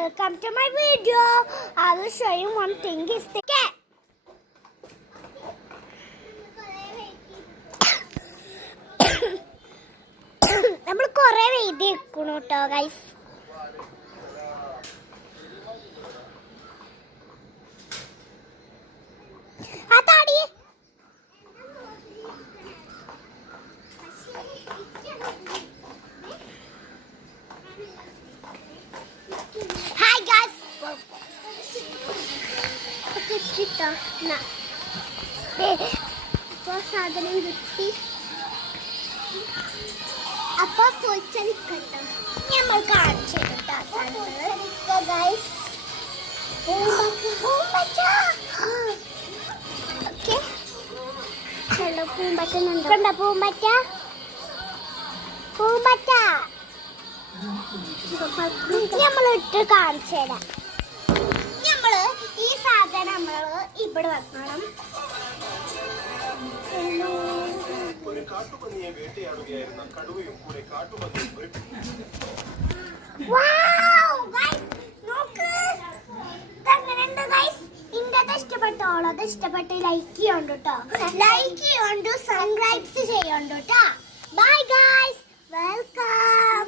welcome to my video. I will show you one thing is the cat. നമ്മൾ കുറേ wait ചെയ്യണം കേട്ടോ guys. Hi guys, സാധനം കിട്ടി. അപ്പൊ പൊളിച്ചെടുക്കട്ടോ, നമ്മൾ കാണിച്ചു പൂമ്പറ്റുന്നുണ്ടോ? പൂമ്പറ്റ പൂമ്പറ്റ നമ്മളിട്ട് കാണിച്ചു തരാം. നമ്മള് ഈ സാധനം നമ്മള് ഇവിടെ വെക്കണം. ഒരു കാട്ടുപന്നിയെ വേട്ടയാടുകയായിരുന്ന കടുവയും കൂടെ കാട്ടുപന്നിയും ഇഷ്ടപ്പെട്ട് ലൈക്ക് ചെയ്യോണ്ട് കേട്ടോ, ലൈക്ക് ചെയ്യോണ്ട് സബ്സ്ക്രൈബ് ചെയ്യോണ്ട് കേട്ടോ. Bye guys, welcome.